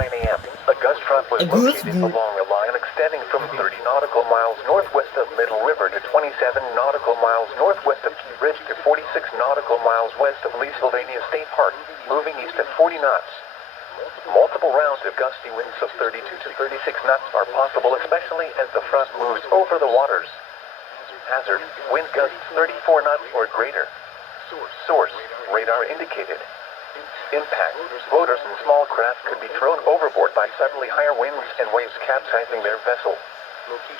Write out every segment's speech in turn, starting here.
a.m., a gust front was located along a line extending from 30 nautical miles northwest of Middle River to 27 nautical miles northwest of Key Ridge to 46 nautical miles west of Leesylvania State Park, moving east at 40 knots. Multiple rounds of gusty winds of 32 to 36 knots are possible, especially as the front moves over the waters. Hazard, wind gusts 34 knots or greater. Source, radar indicated. Impact, boaters and small craft could be thrown overboard by suddenly higher winds and waves capsizing their vessel.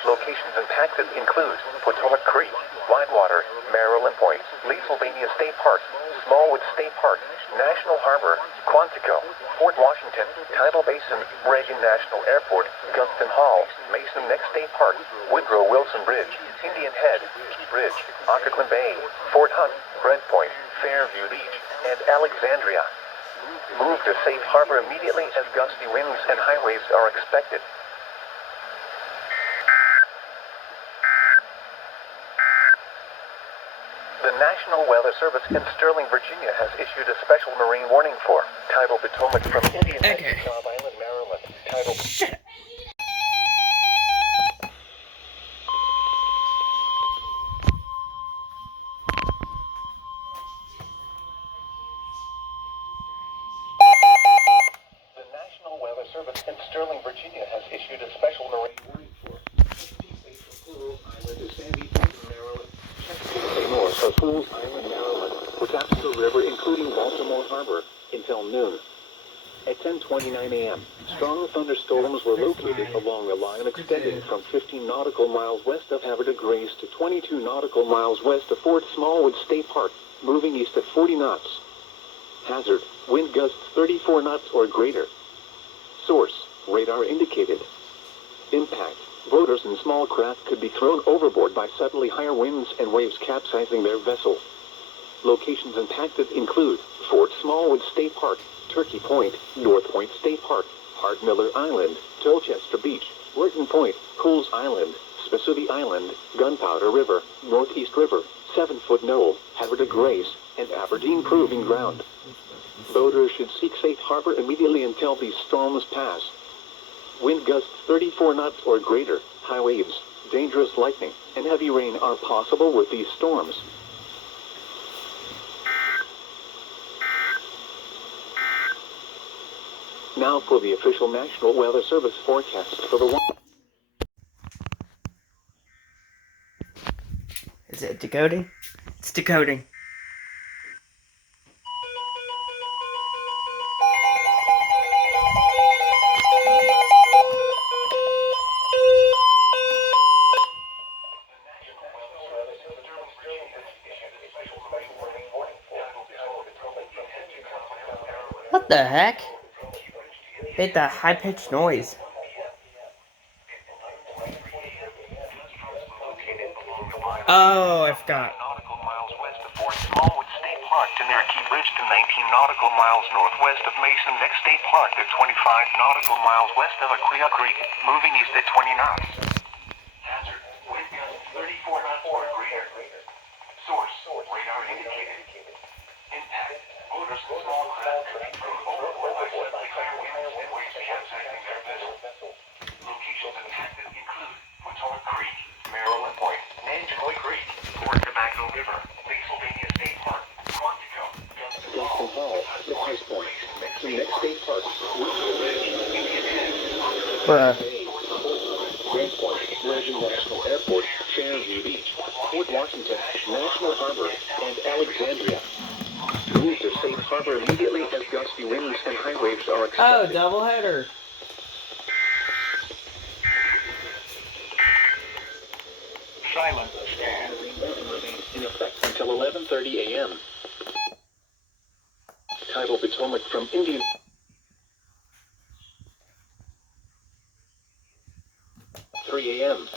Locations impacted include Potomac Creek, Whitewater, Maryland Point, Leesylvania State Park, Smallwood State Park, National Harbor, Quantico, Fort Washington, Tidal Basin, Reagan National Airport, Gunston Hall, Mason Neck State Park, Woodrow Wilson Bridge, Indian Head, Key Bridge, Occoquan Bay, Fort Hunt, Brent Point, Fairview Beach, and Alexandria. Move to safe harbor immediately as gusty winds and high waves are expected. The National Weather Service in Sterling, Virginia has issued a special marine warning for tidal Potomac from Indian Head to Cobb Island, Maryland. Tidal. Shut up. The National Weather Service in Sterling, Virginia has issued a special marine warning for Island to Sandy Point, Maryland. North of Fools Island, Maryland, Patapsco River, including Baltimore Harbor, until noon. At 10:29 a.m., strong thunderstorms were located along a line extending from 15 nautical miles west of Havre de Grace to 22 nautical miles west of Fort Smallwood State Park, moving east at 40 knots. Hazard, wind gusts 34 knots or greater. Source, radar indicated. Impact, boaters and small craft could be thrown overboard by suddenly higher winds and waves capsizing their vessel. Locations impacted include Fort Smallwood State Park, Turkey Point, North Point State Park, Hart Miller Island, Tolchester Beach, Wharton Point, Cools Island, Spissooty Island, Gunpowder River, Northeast River, 7-Foot Knoll, Havre de Grace, and Aberdeen Proving Ground. Boaters should seek safe harbor immediately until these storms pass. Wind gusts 34 knots or greater, high waves, dangerous lightning, and heavy rain are possible with these storms. Now for the official National Weather Service forecast for the one. Is it decoding? It's decoding. What the heck? Hate that high-pitched noise. Oh, I forgot. Nautical miles west of Fort Smallwood State Park to near Key Bridge to 19 nautical miles northwest of Mason Neck State Park to 25 nautical miles west of Aquia Creek, moving east at 20 knots. Hazard, wind gusts 34 knots or greater. Source, radar indicated. Impact, boaters and small craft could be thrown overboard by suddenly higher winds and waves capsizing their vessel. Locations impacted include Potomac Creek, Maryland Point, Nanjanoy Creek, Fort Tobacco River, Leesylvania State Park, Quantico, Gunston Hall, West Point, Mason Neck State Park, Woodrow Ridge, Indian Head, Bruh. Brent Point, Reagan National Airport, Fairview Beach, Fort Washington, National Harbor, and Alexandria. Move to safe harbor immediately as gusty winds and high waves are Oh, expected. doubleheader. Silent scan remains in effect until 11:30 a.m. Tidal Potomac from Indian. 3 a.m.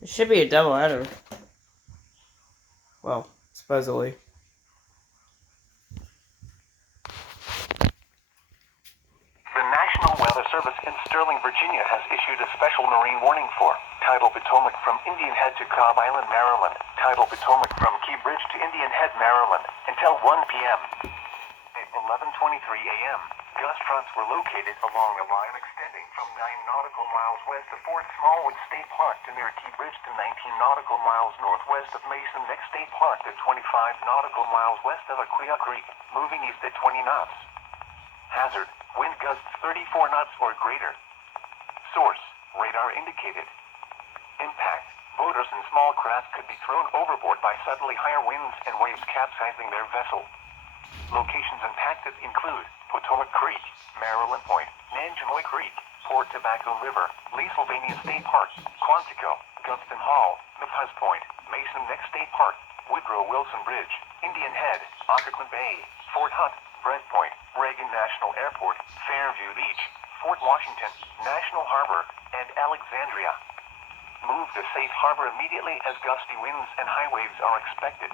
It should be a doubleheader. Well, supposedly. The National Weather Service in Sterling, Virginia has issued a special marine warning for tidal Potomac from Indian Head to Cobb Island, Maryland, tidal Potomac from Key Bridge to Indian Head, Maryland, until 1 p.m. April 11:23 a.m. Gust fronts were located along a line extending from 9 nautical miles west of Fort Smallwood State Park to near T Bridge to 19 nautical miles northwest of Mason Neck State Park to 25 nautical miles west of Aquia Creek, moving east at 20 knots. Hazard, wind gusts 34 knots or greater. Source, radar indicated. Impact, boaters and small craft could be thrown overboard by suddenly higher winds and waves capsizing their vessel. Locations impacted include Potomac Creek, Maryland Point, Nanjemoy Creek, Port Tobacco River, Leesylvania State Park, Quantico, Gunston Hall, Mapuz Point, Mason Neck State Park, Woodrow Wilson Bridge, Indian Head, Occoquan Bay, Fort Hunt, Brent Point, Reagan National Airport, Fairview Beach, Fort Washington, National Harbor, and Alexandria. Move to safe harbor immediately as gusty winds and high waves are expected.